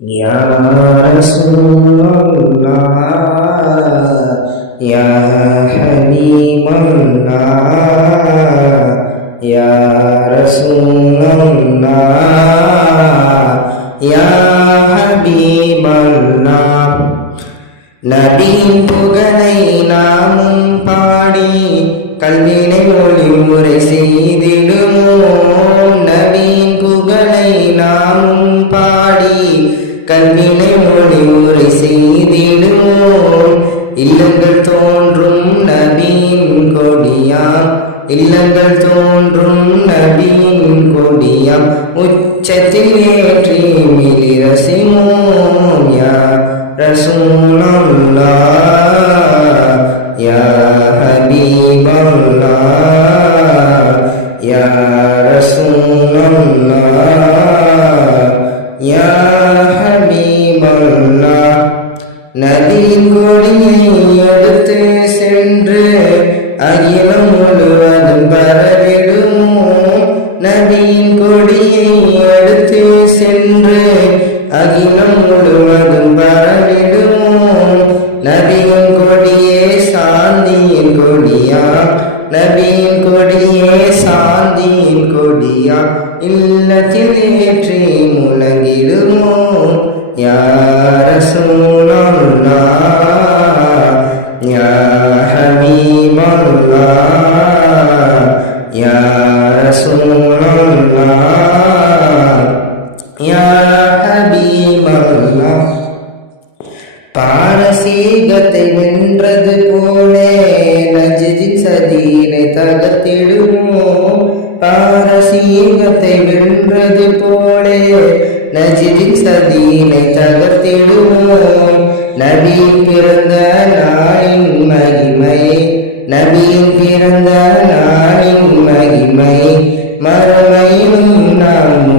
Ya Rasulullah, Ya Habiballah, Ya Rasulullah, Ya Habiballah. நபியின் புகழை நாமும் பாடி கல்வினை மொழி முறை செய்திடுவோம். நபியின் புகழை நாமும் பாடி கல்வினை மொழி முறை செய்திடுவோம். இல்லங்கள் தோன்றும் நபியின் கொடியாம், இல்லங்கள் தோன்றும் நபியின் கொடியாம். உச்சத்தில் ஏற்றி மிளிரசிமோம். யா Rasulullah, Ya Habiballah, Ya Rasulullah, Ya Habiballah. நபியின் கொடியை எடுத்து சென்று அகிலம் முழுவதும் பரவிடுவோம். நபியின் கொடியை எடுத்து சென்று அகிலம் முழுவதும் பரவிடுவோம். நபியின் கொடியே சாந்தியின் கொடியா, நபியின் கொடியே சாந்தியின் கொடியா. இல்லத்தில் ஏற்றி முழங்கிடுவோம். யா ரசூலல்லாஹ், யா ஹபீபல்லாஹ், யா ரசூலல்லாஹ், யா ஹபீபல்லாஹ். பாரசீகத்தை வென்றது போலே நஜ்தின் சதீனை தகர்த்திடுவோம். பாரசீகத்தை வென்றது போலே நஜ்தின் சதீனை தகர்த்திடுவோம். நபியின் பிறந்த நாளின் மகிமை, நபியின் பிறந்த நாளின் மகிமை மறுமையிலும் நாம்